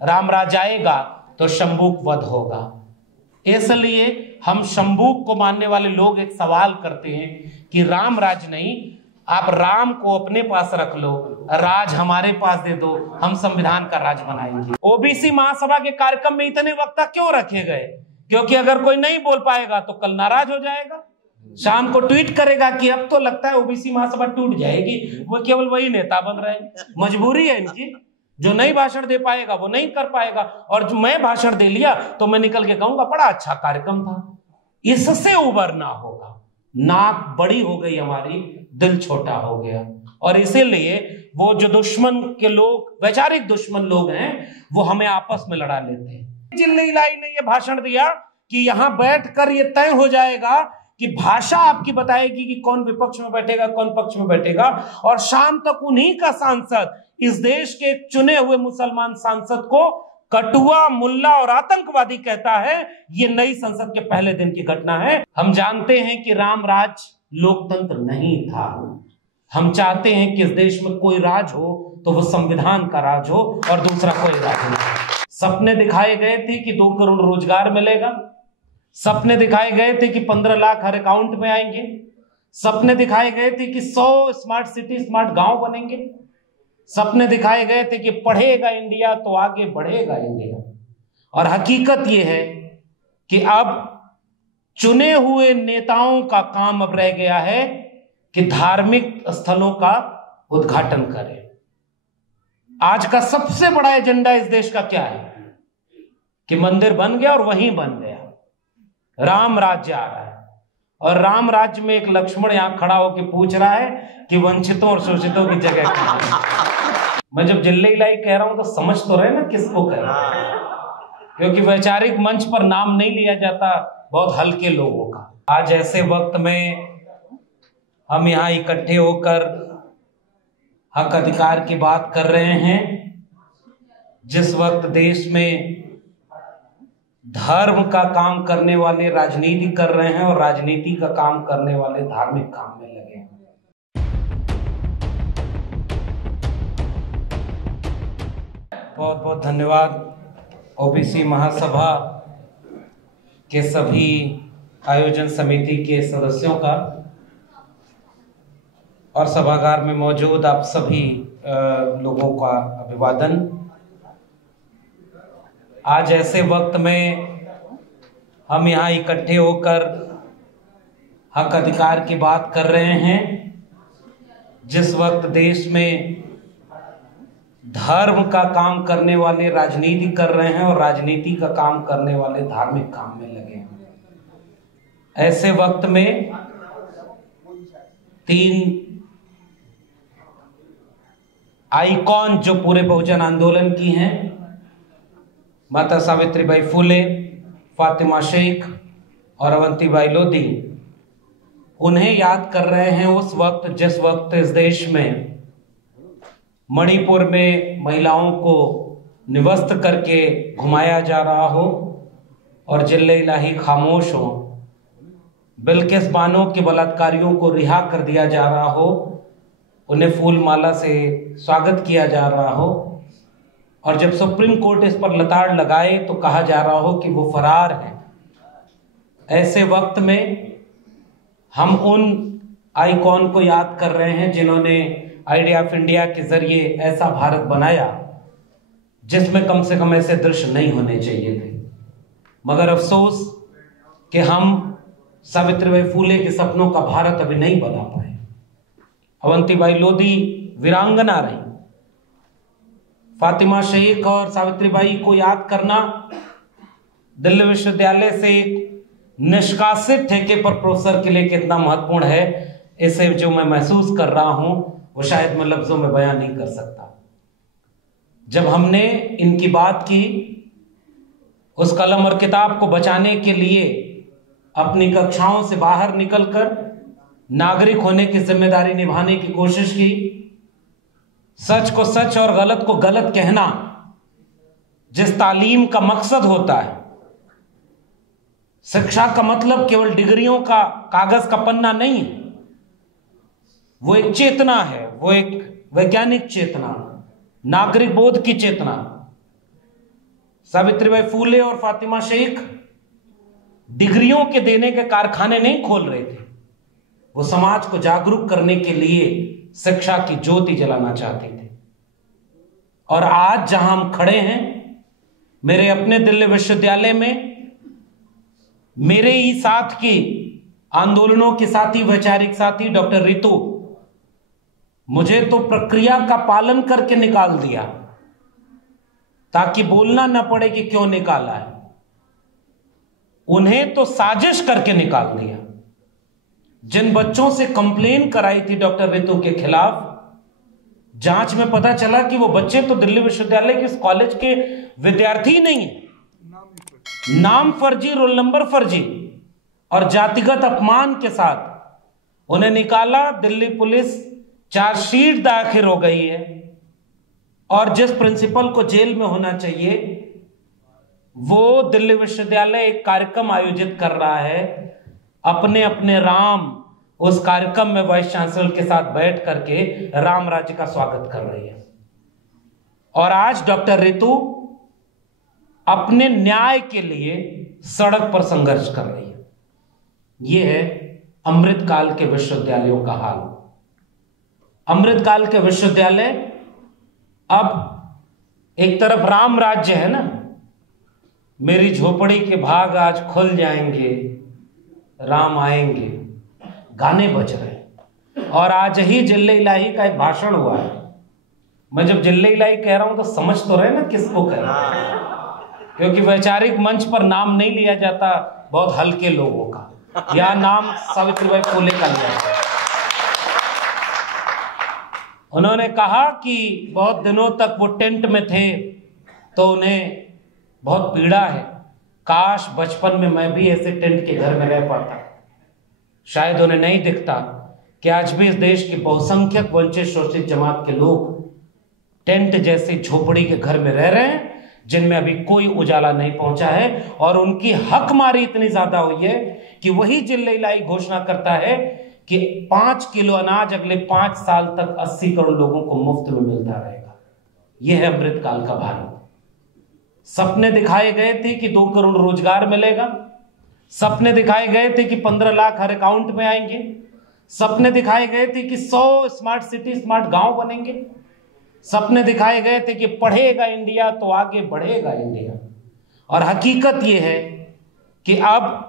रामराज आएगा तो शंबुक वध होगा। इसलिए हम शंबुक को मानने वाले लोग एक सवाल करते हैं कि रामराज नहीं, आप राम को अपने पास रख लो, राज हमारे पास दे दो, हम संविधान का राज बनाएंगे। ओबीसी महासभा के कार्यक्रम में इतने वक्ता क्यों रखे गए? क्योंकि अगर कोई नहीं बोल पाएगा तो कल नाराज हो जाएगा, शाम को ट्वीट करेगा कि अब तो लगता है ओबीसी महासभा टूट जाएगी, वो केवल वही नेता बन रहे हैं। मजबूरी है इनकी, जो नहीं भाषण दे पाएगा वो नहीं कर पाएगा, और जो मैं भाषण दे लिया तो मैं निकल के कहूंगा बड़ा अच्छा कार्यक्रम था। इससे उबरना होगा। नाक बड़ी हो गई हमारी, दिल छोटा हो गया, और इसीलिए वो जो दुश्मन के लोग, वैचारिक दुश्मन लोग हैं, वो हमें आपस में लड़ा लेते हैं। जिल्ली लाई ने ये भाषण दिया कि यहां बैठकर ये तय हो जाएगा कि भाषा आपकी बताएगी कि कौन विपक्ष में बैठेगा, कौन पक्ष में बैठेगा, और शाम तक उन्हीं का सांसद, इस देश के चुने हुए मुसलमान सांसद को कटुआ, मुल्ला और आतंकवादी कहता है। ये नई संसद के पहले दिन की घटना है। हम जानते हैं कि रामराज लोकतंत्र नहीं था। हम चाहते हैं कि इस देश में कोई राज हो तो वो संविधान का राज हो, और दूसरा कोई राज नहीं। सपने दिखाए गए थे कि 2 करोड़ रोजगार मिलेगा, सपने दिखाए गए थे कि 15 लाख हर अकाउंट में आएंगे, सपने दिखाए गए थे कि 100 स्मार्ट सिटी, स्मार्ट गांव बनेंगे, सपने दिखाए गए थे कि पढ़ेगा इंडिया तो आगे बढ़ेगा इंडिया। और हकीकत यह है कि अब चुने हुए नेताओं का काम अब रह गया है कि धार्मिक स्थलों का उद्घाटन करें। आज का सबसे बड़ा एजेंडा इस देश का क्या है कि मंदिर बन गया और वहीं बन गया, राम राज्य आ रहा है। और राम राज्य में एक लक्ष्मण यहां खड़ा होकर पूछ रहा है कि वंचितों और शोषितों की जगह कहां है। मैं जब जिल्ली लाई कह रहा हूं तो समझ तो रहे ना किसको कह रहा हूं, क्योंकि वैचारिक मंच पर नाम नहीं लिया जाता बहुत हल्के लोगों का। आज ऐसे वक्त में हम यहां इकट्ठे होकर हक अधिकार की बात कर रहे हैं, जिस वक्त देश में धर्म का काम करने वाले राजनीति कर रहे हैं और राजनीति का काम करने वाले धार्मिक काम में लगे हैं। बहुत बहुत धन्यवाद ओबीसी महासभा के सभी आयोजन समिति के सदस्यों का, और सभागार में मौजूद आप सभी लोगों का अभिवादन। आज ऐसे वक्त में हम यहाँ इकट्ठे होकर हक अधिकार की बात कर रहे हैं, जिस वक्त देश में धर्म का काम करने वाले राजनीति कर रहे हैं और राजनीति का काम करने वाले धार्मिक काम में लगे हैं। ऐसे वक्त में 3 आइकॉन जो पूरे बहुजन आंदोलन की हैं, माता सावित्रीबाई फुले, फातिमा शेख और अवंतीबाई लोधी, उन्हें याद कर रहे हैं उस वक्त जिस वक्त इस देश में मणिपुर में महिलाओं को निवस्त करके घुमाया जा रहा हो और जिले इलाही खामोश हो, बिल्किस बानो के बलात्कारियों को रिहा कर दिया जा रहा हो, उन्हें फूल माला से स्वागत किया जा रहा हो, और जब सुप्रीम कोर्ट इस पर लताड़ लगाए तो कहा जा रहा हो कि वो फरार है। ऐसे वक्त में हम उन आइकॉन को याद कर रहे हैं जिन्होंने आइडिया ऑफ इंडिया के जरिए ऐसा भारत बनाया जिसमें कम से कम ऐसे दृश्य नहीं होने चाहिए थे। मगर अफसोस कि हम सावित्रीबाई फुले के सपनों का भारत अभी नहीं बना पाए। अवंतीबाई लोधी वीरांगना रही। फातिमा शेख और सावित्रीबाई को याद करना दिल्ली विश्वविद्यालय से एक निष्कासित ठेके पर प्रोफेसर के लिए कितना महत्वपूर्ण है, इसे जो मैं महसूस कर रहा हूं वो शायद मैं लफ्जों में बयान नहीं कर सकता। जब हमने इनकी बात की, उस कलम और किताब को बचाने के लिए अपनी कक्षाओं से बाहर निकलकर नागरिक होने की जिम्मेदारी निभाने की कोशिश की, सच को सच और गलत को गलत कहना जिस तालीम का मकसद होता है। शिक्षा का मतलब केवल डिग्रियों का कागज का पन्ना नहीं है, वो एक चेतना है, वो एक वैज्ञानिक चेतना, नागरिक बोध की चेतना। सावित्रीबाई फूले और फातिमा शेख डिग्रियों के देने के कारखाने नहीं खोल रहे थे, वो समाज को जागरूक करने के लिए शिक्षा की ज्योति जलाना चाहते थे। और आज जहां हम खड़े हैं, मेरे अपने दिल्ली विश्वविद्यालय में मेरे ही साथ की आंदोलनों के साथी, वैचारिक साथी डॉक्टर रितु, मुझे तो प्रक्रिया का पालन करके निकाल दिया ताकि बोलना न पड़े कि क्यों निकाला है। उन्हें तो साजिश करके निकाल दिया। जिन बच्चों से कंप्लेन कराई थी डॉक्टर रितु के खिलाफ, जांच में पता चला कि वो बच्चे तो दिल्ली विश्वविद्यालय के इस कॉलेज के विद्यार्थी नहीं है। नाम फर्जी, रोल नंबर फर्जी और जातिगत अपमान के साथ उन्हें निकाला। दिल्ली पुलिस चार्जशीट दाखिल हो गई है और जिस प्रिंसिपल को जेल में होना चाहिए, वो दिल्ली विश्वविद्यालय एक कार्यक्रम आयोजित कर रहा है। अपने अपने राम उस कार्यक्रम में वाइस चांसलर के साथ बैठ करके राम राज्य का स्वागत कर रही है। और आज डॉक्टर रितु अपने न्याय के लिए सड़क पर संघर्ष कर रही है। यह है अमृतकाल के विश्वविद्यालयों का हाल। अमृतकाल के विश्वविद्यालय अब एक तरफ राम राज्य है ना, मेरी झोपड़ी के भाग आज खुल जाएंगे, राम आएंगे, गाने बज रहे हैं। और आज ही जिले इलाही का एक भाषण हुआ है। मैं जब जिले इलाही कह रहा हूं तो समझ तो रहे ना किसको कह रहा हूं, क्योंकि वैचारिक मंच पर नाम नहीं लिया जाता बहुत हल्के लोगों का, या नाम सावित्रीबाई फूले का लिया जाता। उन्होंने कहा कि बहुत दिनों तक वो टेंट में थे तो उन्हें बहुत पीड़ा है। काश बचपन में मैं भी ऐसे टेंट के घर में रह पाता। शायद उन्हें नहीं दिखता कि आज भी इस देश की बहुसंख्यक वंचित शोषित जमात के लोग टेंट जैसी झोपड़ी के घर में रह रहे हैं, जिनमें अभी कोई उजाला नहीं पहुंचा है। और उनकी हकमारी इतनी ज्यादा हुई है कि वही जिले इलाही घोषणा करता है कि 5 किलो अनाज अगले 5 साल तक 80 करोड़ लोगों को मुफ्त में मिलता रहेगा। यह है अमृतकाल का भारत। सपने दिखाए गए थे कि 2 करोड़ रोजगार मिलेगा, सपने दिखाए गए थे कि 15 लाख हर अकाउंट में आएंगे, सपने दिखाए गए थे कि 100 स्मार्ट सिटी, स्मार्ट गांव बनेंगे, सपने दिखाए गए थे कि पढ़ेगा इंडिया तो आगे बढ़ेगा इंडिया। और हकीकत यह है कि अब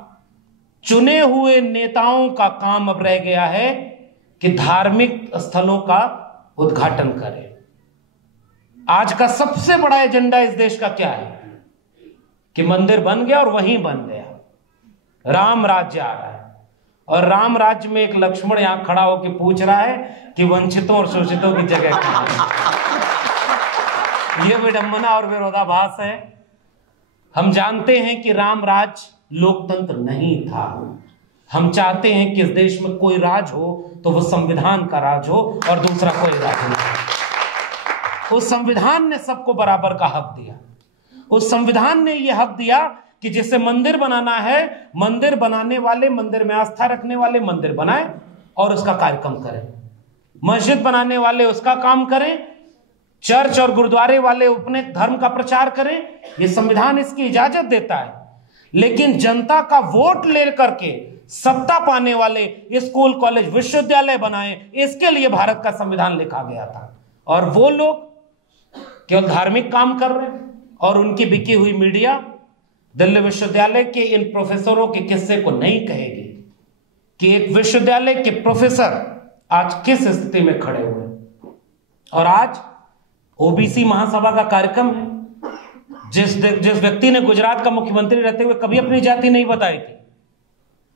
चुने हुए नेताओं का काम अब रह गया है कि धार्मिक स्थलों का उद्घाटन करें। आज का सबसे बड़ा एजेंडा इस देश का क्या है कि मंदिर बन गया और वहीं बन गया, राम राज्य आ रहा है। और राम राज्य में एक लक्ष्मण यहां खड़ा होकर पूछ रहा है कि वंचितों और शोषितों की जगह कहां है। यह विडंबना और विरोधाभास है। हम जानते हैं कि राम राज्य लोकतंत्र नहीं था। हम चाहते हैं कि इस देश में कोई राज हो तो वो संविधान का राज हो और दूसरा कोई राज नहीं। उस संविधान ने सबको बराबर का हक दिया। उस संविधान ने यह हक दिया कि जिसे मंदिर बनाना है, मंदिर बनाने वाले, मंदिर में आस्था रखने वाले मंदिर बनाए और उसका कार्यक्रम करें। मस्जिद बनाने वाले उसका काम करें, चर्च और गुरुद्वारे वाले अपने धर्म का प्रचार करें। यह संविधान इसकी इजाजत देता है। लेकिन जनता का वोट लेकर के सत्ता पाने वाले स्कूल, कॉलेज, विश्वविद्यालय बनाए, इसके लिए भारत का संविधान लिखा गया था। और वो लोग केवल धार्मिक काम कर रहे हैं और उनकी बिकी हुई मीडिया दिल्ली विश्वविद्यालय के इन प्रोफेसरों के किस्से को नहीं कहेगी कि एक विश्वविद्यालय के प्रोफेसर आज किस स्थिति में खड़े हुए। और आज ओबीसी महासभा का कार्यक्रम है। जिस व्यक्ति ने गुजरात का मुख्यमंत्री रहते हुए कभी अपनी जाति नहीं बताई थी,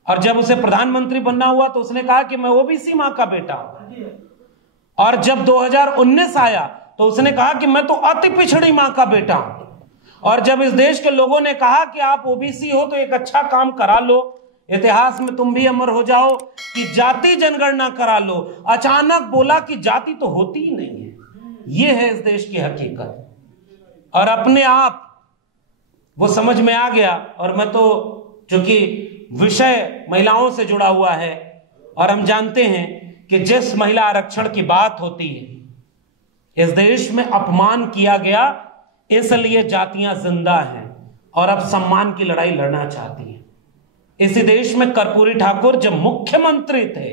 और जब उसे प्रधानमंत्री बनना हुआ तो उसने कहा कि मैं ओबीसी मां का बेटा हूं। और जब 2019 आया तो उसने कहा कि मैं तो अति पिछड़ी मां का बेटा हूं। और जब इस देश के लोगों ने कहा कि आप ओबीसी हो तो एक अच्छा काम करा लो, इतिहास में तुम भी अमर हो जाओ, कि जाति जनगणना करा लो, अचानक बोला कि जाति तो होती ही नहीं है। यह है इस देश की हकीकत। और अपने आप वो समझ में आ गया। और मैं तो, चूंकि विषय महिलाओं से जुड़ा हुआ है और हम जानते हैं कि जिस महिला आरक्षण की बात होती है, इस देश में अपमान किया गया इसलिए जातियां जिंदा हैं और अब सम्मान की लड़ाई लड़ना चाहती हैं। इसी देश में कर्पूरी ठाकुर जब मुख्यमंत्री थे,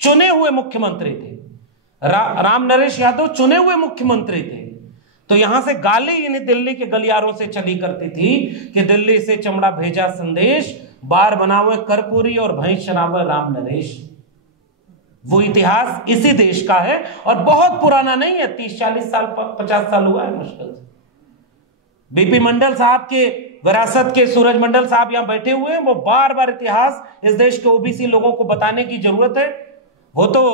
चुने हुए मुख्यमंत्री थे, राम नरेश यादव चुने हुए मुख्यमंत्री थे, तो यहां से गाली इन्हें दिल्ली के गलियारों से चली करती थी कि दिल्ली से चमड़ा भेजा संदेश, बार बनावे कर्पूरी और भैंस चरावे राम नरेश। वो इतिहास इसी देश का है और बहुत पुराना नहीं है, 30-40 साल 50 साल हुआ है मुश्किल से। बीपी मंडल साहब के विरासत के सूरज मंडल साहब यहां बैठे हुए हैं, वो बार बार इतिहास इस देश के ओबीसी लोगों को बताने की जरूरत है। वो तो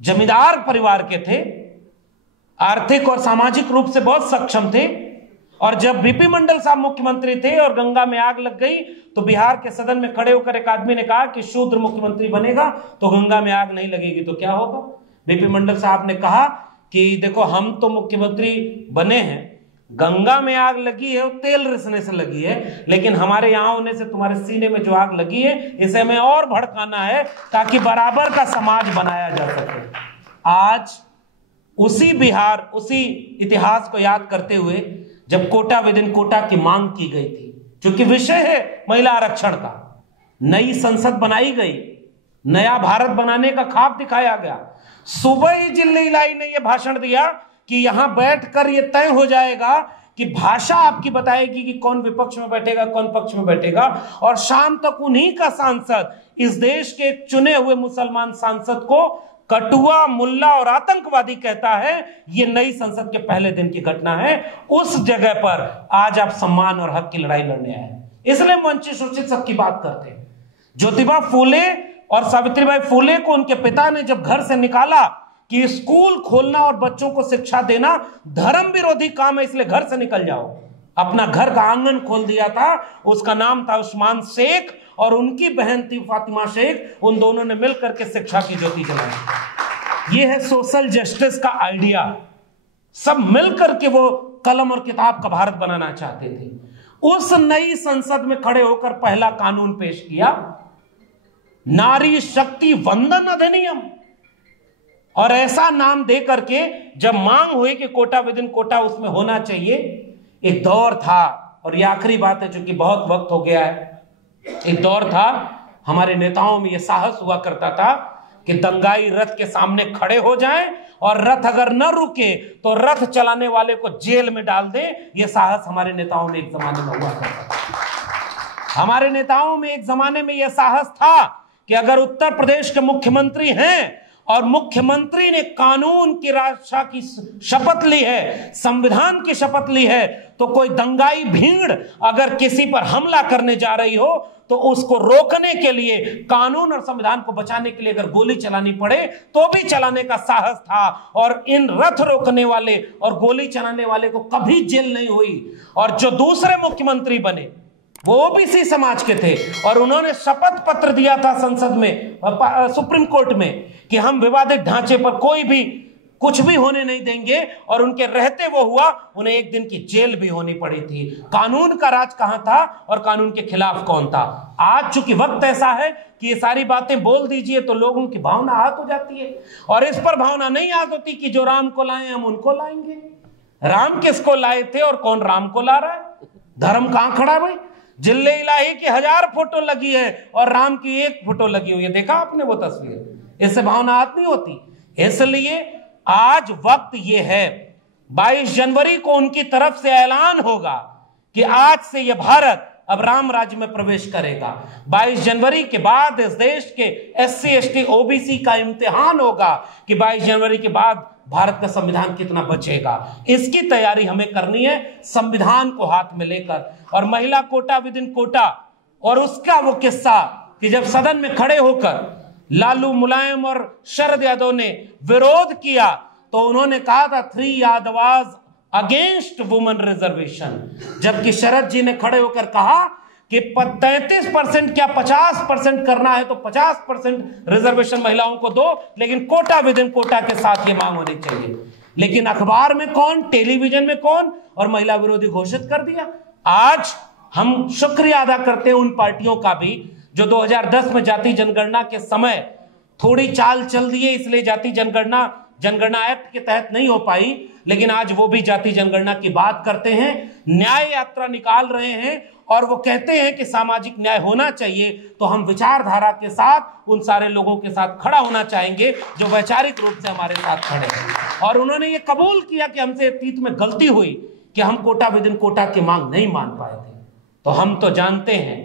जमींदार परिवार के थे, आर्थिक और सामाजिक रूप से बहुत सक्षम थे, और जब बीपी मंडल साहब मुख्यमंत्री थे और गंगा में आग लग गई तो बिहार के सदन में खड़े होकर एक आदमी ने कहा कि शूद्र मुख्यमंत्री बनेगा तो गंगा में आग नहीं लगेगी तो क्या होगा। बीपी मंडल साहब ने कहा कि देखो, हम तो मुख्यमंत्री बने हैं, गंगा में आग लगी है वो तेल रिसने से लगी है, लेकिन हमारे यहां होने से तुम्हारे सीने में जो आग लगी है इसे हमें और भड़काना है ताकि बराबर का समाज बनाया जा सके। आज उसी बिहार, उसी इतिहास को याद करते हुए जब कोटा विद इन कोटा की मांग की गई थी, क्योंकि विषय है महिला आरक्षण का, नई संसद बनाई गई, नया भारत बनाने का ख्वाब दिखाया गया। सुबह ही जिले इलाई ने यह भाषण दिया कि यहां बैठकर यह तय हो जाएगा कि भाषा आपकी बताएगी कि कौन विपक्ष में बैठेगा कौन पक्ष में बैठेगा, और शाम तक उन्हीं का सांसद इस देश के चुने हुए मुसलमान सांसद को कटुआ, मुल्ला और आतंकवादी कहता है। यह नई संसद के पहले दिन की घटना है। उस जगह पर आज आप सम्मान और हक की लड़ाई लड़ने आए, इसलिए वंचित शोषित सबकी बात करते हैं। ज्योतिबा फूले और सावित्रीबाई फूले को उनके पिता ने जब घर से निकाला कि स्कूल खोलना और बच्चों को शिक्षा देना धर्म विरोधी काम है, इसलिए घर से निकल जाओ, अपना घर का आंगन खोल दिया था। उसका नाम था उस्मान शेख और उनकी बहन थी फातिमा शेख। उन दोनों ने मिलकर के शिक्षा की ज्योति जलाई। यह है सोशल जस्टिस का आइडिया। सब मिलकर के वो कलम और किताब का भारत बनाना चाहते थे। उस नई संसद में खड़े होकर पहला कानून पेश किया, नारी शक्ति वंदन अधिनियम, और ऐसा नाम दे करके जब मांग हुई कि कोटा विद इन कोटा उसमें होना चाहिए। एक दौर था, और ये आखिरी बात है चूंकि बहुत वक्त हो गया है, एक दौर था हमारे नेताओं में यह साहस हुआ करता था कि दंगाई रथ के सामने खड़े हो जाएं और रथ अगर न रुके तो रथ चलाने वाले को जेल में डाल दे। यह साहस हमारे नेताओं में एक जमाने में हुआ करता था। हमारे नेताओं में एक जमाने में यह साहस था कि अगर उत्तर प्रदेश के मुख्यमंत्री हैं और मुख्यमंत्री ने कानून की रक्षा की शपथ ली है, संविधान की शपथ ली है, तो कोई दंगाई भीड़ अगर किसी पर हमला करने जा रही हो तो उसको रोकने के लिए, कानून और संविधान को बचाने के लिए अगर गोली चलानी पड़े तो भी चलाने का साहस था। और इन रथ रोकने वाले और गोली चलाने वाले को कभी जेल नहीं हुई। और जो दूसरे मुख्यमंत्री बने वो ओबीसी समाज के थे और उन्होंने शपथ पत्र दिया था संसद में, सुप्रीम कोर्ट में, कि हम विवादित ढांचे पर कोई भी कुछ भी होने नहीं देंगे, और उनके रहते वो हुआ। उन्हें एक दिन की जेल भी होनी पड़ी थी। कानून का राज कहां था और कानून के खिलाफ कौन था। आज चूंकि वक्त ऐसा है कि ये सारी बातें बोल दीजिए तो लोगों की भावना आहत हो जाती है, और इस पर भावना नहीं आहत होती कि जो राम को लाए हम उनको लाएंगे। राम किसको लाए थे और कौन राम को ला रहा है? धर्म कहां खड़ा भाई? जिले इलाही की 1000 फोटो लगी है और राम की 1 फोटो लगी हुई है। देखा आपने वो तस्वीर? इससे भावना आहत नहीं होती। इसलिए आज वक्त ये है, 22 जनवरी को उनकी तरफ से ऐलान होगा कि आज से यह भारत अब राम राज्य में प्रवेश करेगा। 22 जनवरी के बाद इस देश के SC ST OBC का इम्तिहान होगा कि 22 जनवरी के बाद भारत का संविधान कितना बचेगा। इसकी तैयारी हमें करनी है संविधान को हाथ में लेकर। और महिला कोटा विद इन कोटा, और उसका वो किस्सा कि जब सदन में खड़े होकर लालू, मुलायम और शरद यादव ने विरोध किया तो उन्होंने कहा था 3 यादवाज अगेंस्ट वुमेन रिजर्वेशन, जबकि शरद जी ने खड़े होकर कहा कि 33% क्या 50% करना है तो 50% रिजर्वेशन महिलाओं को दो, लेकिन कोटा विद इन कोटा के साथ ये मांग होनी चाहिए। लेकिन अखबार में कौन, टेलीविजन में कौन, और महिला विरोधी घोषित कर दिया। आज हम शुक्रिया अदा करते हैं उन पार्टियों का भी जो 2010 में जाति जनगणना के समय थोड़ी चाल चल दिए, इसलिए जाति जनगणना जनगणना एक्ट के तहत नहीं हो पाई, लेकिन आज वो भी जाति जनगणना की बात करते हैं, न्याय यात्रा निकाल रहे हैं और वो कहते हैं कि सामाजिक न्याय होना चाहिए। तो हम विचारधारा के साथ उन सारे लोगों के साथ खड़ा होना चाहेंगे जो वैचारिक रूप से हमारे साथ खड़े हैं। और उन्होंने ये कबूल किया कि हमसे अतीत में गलती हुई कि हम कोटा विदिन कोटा की मांग नहीं मान पाए थे। तो हम तो जानते हैं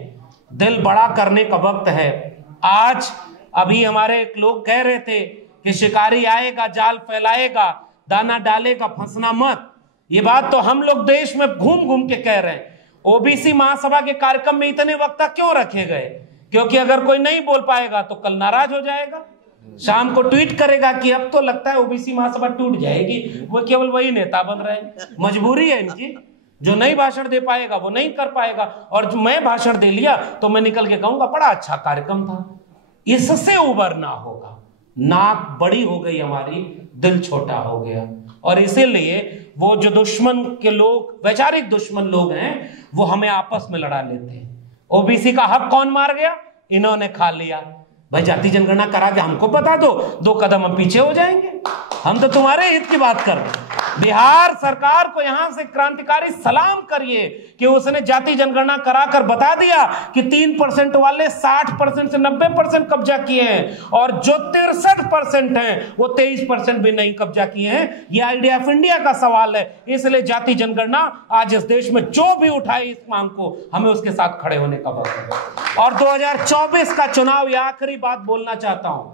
दिल बड़ा करने का वक्त है। आज अभी हमारे एक लोग कह रहे थे कि शिकारी आएगा जाल फैलाएगा, दाना डालेगा फंसना मत। ये बात तो हम लोग देश में घूम घूम के कह रहे हैं। ओबीसी महासभा के कार्यक्रम में इतने वक्ता क्यों रखे गए? क्योंकि अगर कोई नहीं बोल पाएगा तो कल नाराज हो जाएगा, शाम को ट्वीट करेगा कि अब तो लगता है ओबीसी महासभा टूट जाएगी। वो केवल वही नेता बन रहे हैं, मजबूरी है इनकी। जो नहीं भाषण दे पाएगा वो नहीं कर पाएगा, और जो मैं भाषण दे लिया तो मैं निकल के कहूंगा बड़ा अच्छा कार्यक्रम था। इससे उबरना होगा। नाक बड़ी हो गई हमारी, दिल छोटा हो गया, और इसीलिए वो जो दुश्मन के लोग, वैचारिक दुश्मन लोग हैं, वो हमें आपस में लड़ा लेते हैं। ओबीसी का हक कौन मार गया? इन्होंने खा लिया। भाई जाति जनगणना करा के हमको बता दो, 2 कदम हम पीछे हो जाएंगे। हम तो तुम्हारे हित की बात कर रहे हैं। बिहार सरकार को यहां से क्रांतिकारी सलाम करिए कि उसने जाति जनगणना कराकर बता दिया कि 3% वाले 60% से 90% कब्जा किए हैं, और जो 63% हैं वो 23% भी नहीं कब्जा किए हैं। ये आइडिया ऑफ इंडिया का सवाल है। इसलिए जाति जनगणना आज इस देश में जो भी उठाए इस मांग को, हमें उसके साथ खड़े होने का वक्त है। और 2024 का चुनाव, ये आखिरी बात बोलना चाहता हूं,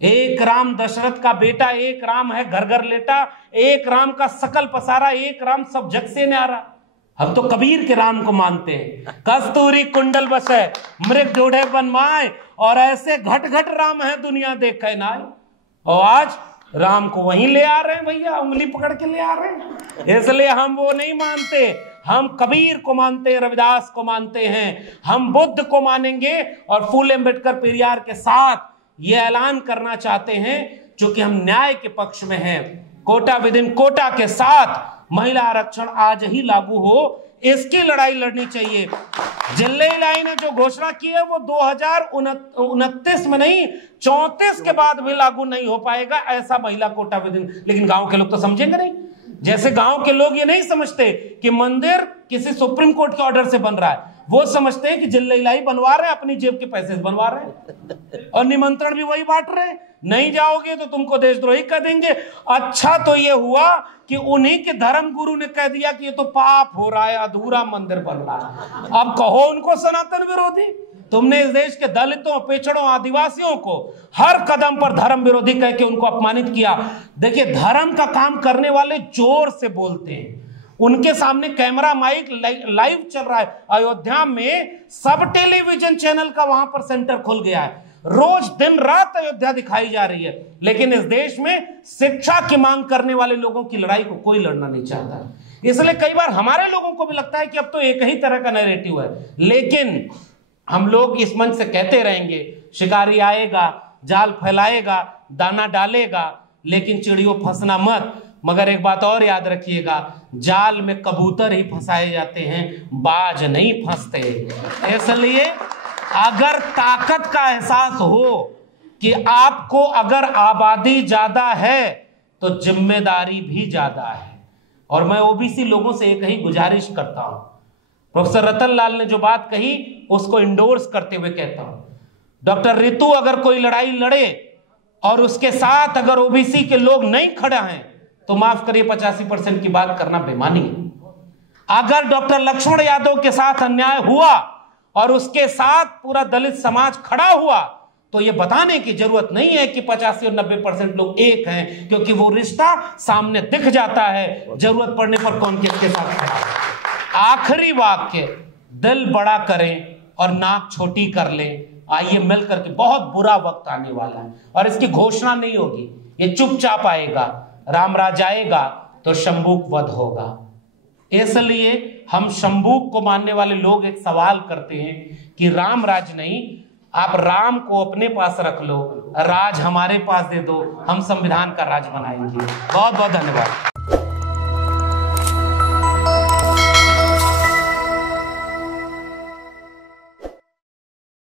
एक राम दशरथ का बेटा, एक राम है घर घर लेटा, एक राम का सकल पसारा, एक राम सब जग से न्यारा। हम तो कबीर के राम को मानते हैं। कस्तूरी कुंडल बसे मृग जोड़े बनमाए, और ऐसे घट घट राम है दुनिया देखे नाय। और आज राम को वहीं ले आ रहे हैं भैया, उंगली पकड़ के ले आ रहे हैं। इसलिए हम वो नहीं मानते, हम कबीर को मानते हैं, रविदास को मानते हैं, हम बुद्ध को मानेंगे। और फूले अम्बेडकर पेरियार के साथ ये ऐलान करना चाहते हैं, चूंकि हम न्याय के पक्ष में हैं। कोटा विदिन कोटा के साथ महिला आरक्षण आज ही लागू हो, इसकी लड़ाई लड़नी चाहिए। जिल्लई ने जो घोषणा की है वो 2029 में नहीं, 34 के बाद भी लागू नहीं हो पाएगा ऐसा महिला कोटा विदिन। लेकिन गांव के लोग तो समझेंगे नहीं। जैसे गांव के लोग ये नहीं समझते कि मंदिर किसी सुप्रीम कोर्ट के ऑर्डर से बन रहा है, वो समझते हैं कि जिल्लई बनवा रहे हैं, अपनी जेब के पैसे से बनवा रहे हैं, और निमंत्रण भी वही बांट रहे हैं। नहीं जाओगे तो तुमको देशद्रोही कह देंगे। अच्छा तो ये हुआ कि उन्हीं के धर्म गुरु ने कह दिया कि ये तो पाप हो रहा है, अधूरा मंदिर बन रहा है। अब कहो उनको सनातन विरोधी। तुमने इस देश के दलितों, पिछड़ों, आदिवासियों को हर कदम पर धर्म विरोधी कह के उनको अपमानित किया। देखिए, धर्म का काम करने वाले जोर से बोलते हैं, उनके सामने कैमरा माइक लाइव चल रहा है। अयोध्या में सब टेलीविजन चैनल का वहां पर सेंटर खुल गया है, रोज दिन रात अयोध्या दिखाई जा रही है। लेकिन इस देश में शिक्षा की मांग करने वाले लोगों की लड़ाई को कोई लड़ना नहीं चाहता। इसलिए कई बार हमारे लोगों को भी लगता है कि अब तो एक ही तरह का नैरेटिव है। लेकिन हम लोग इस मंच से कहते रहेंगे, शिकारी आएगा जाल फैलाएगा, दाना डालेगा, लेकिन चिड़ियों फंसना मत। मगर एक बात और याद रखिएगा, जाल में कबूतर ही फंसाए जाते हैं, बाज नहीं फंसते। इसलिए अगर ताकत का एहसास हो कि आपको अगर आबादी ज्यादा है तो जिम्मेदारी भी ज्यादा है। और मैं ओबीसी लोगों से एक ही गुजारिश करता हूं, प्रोफेसर रतन लाल ने जो बात कही उसको इंडोर्स करते हुए कहता हूं, डॉक्टर रितु अगर कोई लड़ाई लड़े और उसके साथ अगर ओबीसी के लोग नहीं खड़े हैं तो माफ करिए 85% की बात करना बेमानी है। अगर डॉक्टर लक्ष्मण यादव के साथ अन्याय हुआ और उसके साथ पूरा दलित समाज खड़ा हुआ तो यह बताने की जरूरत नहीं है कि 85 और 90% लोग एक हैं, क्योंकि वो रिश्ता सामने दिख जाता है जरूरत पड़ने पर कौन किसके साथ खड़ा है। आखिरी वाक्य, दिल बड़ा करें और नाक छोटी कर लें। आइए मिलकर के, बहुत बुरा वक्त आने वाला है और इसकी घोषणा नहीं होगी, ये चुपचाप आएगा। रामराज आएगा तो शंभूक वध होगा। इसलिए हम शंभूक को मानने वाले लोग एक सवाल करते हैं कि राम राज नहीं, आप राम को अपने पास रख लो, राज हमारे पास दे दो, हम संविधान का राज बनाएंगे। बहुत बहुत धन्यवाद।